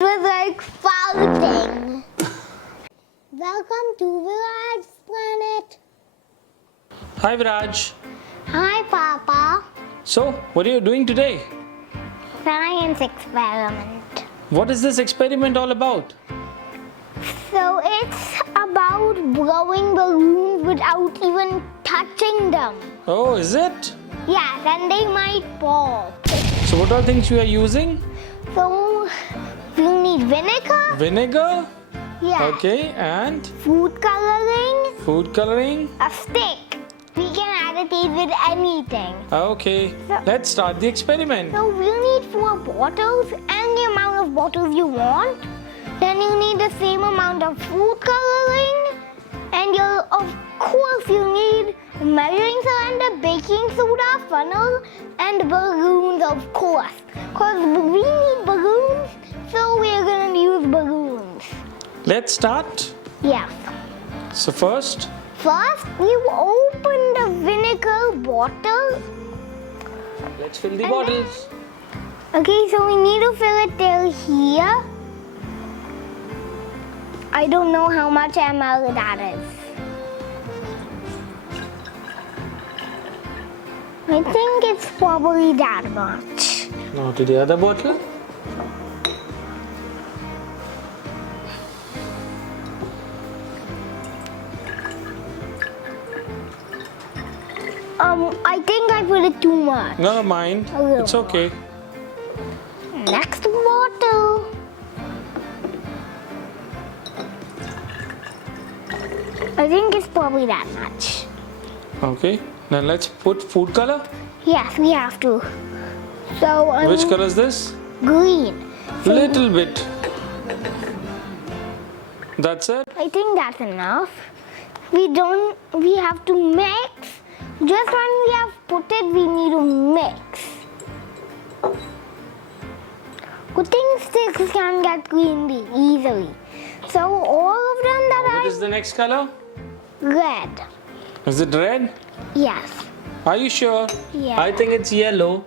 was like farting. Welcome to Viraj's planet. Hi Viraj. Hi, Papa. So, what are you doing today? Science experiment. What is this experiment all about? So it's about blowing balloons without even touching them. Oh, is it? Yes, and they might pop. So, what are things you are using? So you need vinegar. Vinegar? Yeah. Okay, and Food coloring. food coloring? A stick. We can add it with anything. Okay, let's start the experiment. So we'll need 4 bottles and the amount of bottles you want. Then you need the same amount of food coloring. And of course you need a measuring cylinder, baking soda, funnel, and balloons of course. Because we need balloons, so we're going to use balloons. Let's start. Yes. So, first, You open the vinegar bottle. let's fill the And bottles. Okay, so we need to fill it till here. I don't know how much ml that is. I think it's probably that much. Now to the other bottle. I think I put it too much. Never mind. A little It's okay. Next bottle. I think it's probably that much. Okay. Now let's put food color. Yes, we have to. So Which color is this? green. Little bit. That's it. I think that's enough. We have to mix. Just when we have put it, we need to mix. Good thing sticks can get green easily. So all of them that What are is the next color? red. Is it red? Yes. Are you sure? Yeah. I think it's yellow.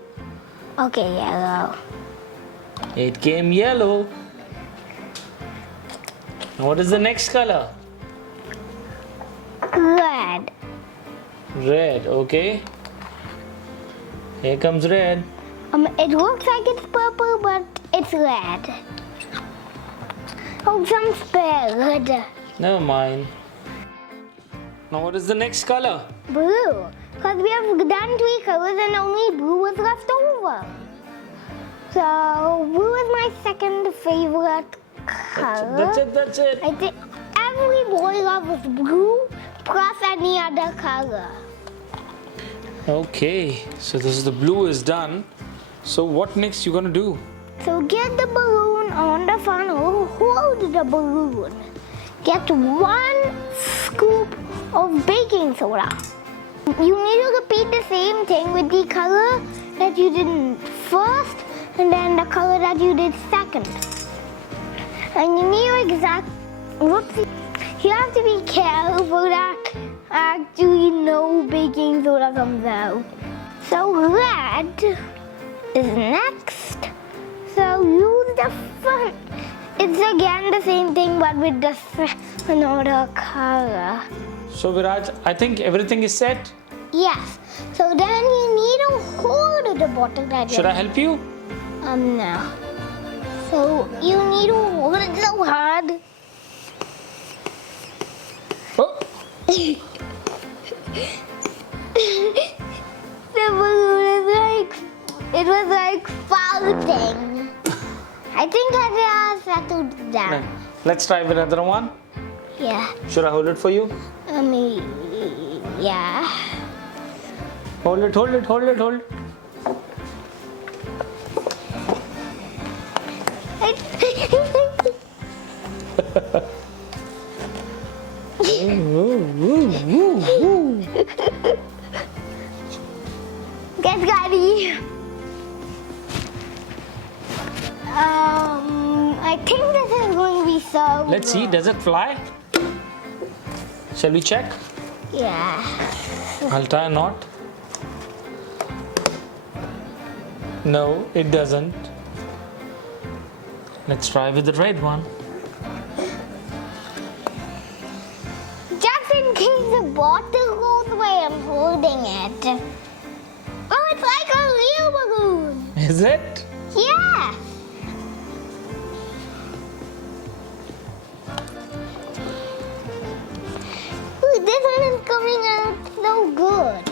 Okay, yellow. It came yellow. What is the next color? Red. Red, okay. Here comes red. It looks like it's purple, but it's red. Oh, some spilled. Never mind. Now what is the next color? Blue. Because we have done 3 colors and only blue is left over. So blue is my second favorite color. That's it. I think every boy loves blue plus any other color. Okay, so this is the blue is done. So what next you gonna do? So get the balloon on the funnel, hold the balloon. Get 1 scoop of baking soda. You need to repeat the same thing with the color that you did first and then the color that you did second. And you need you have to be careful that actually no baking soda comes out. So red is next. So use the fun. It's again the same thing but with the another color. So Viraj, I think everything is set. Yes. So then you need to hold the bottle that Should I help you? No. So you need to hold it so hard. Oh, The balloon is it was like farting. I think it has settled down. let's try with another one. Yeah. Should I hold it for you? Yeah. Hold it. Get ready. I think this is going to be so Let's see, does it fly? Shall we check? Yeah. I'll try not. No, it doesn't. Let's try with the red one. Just in case the bottle goes away, I'm holding it. Oh, it's like a real balloon. Is it? Yeah. Ooh, this one is coming out so good.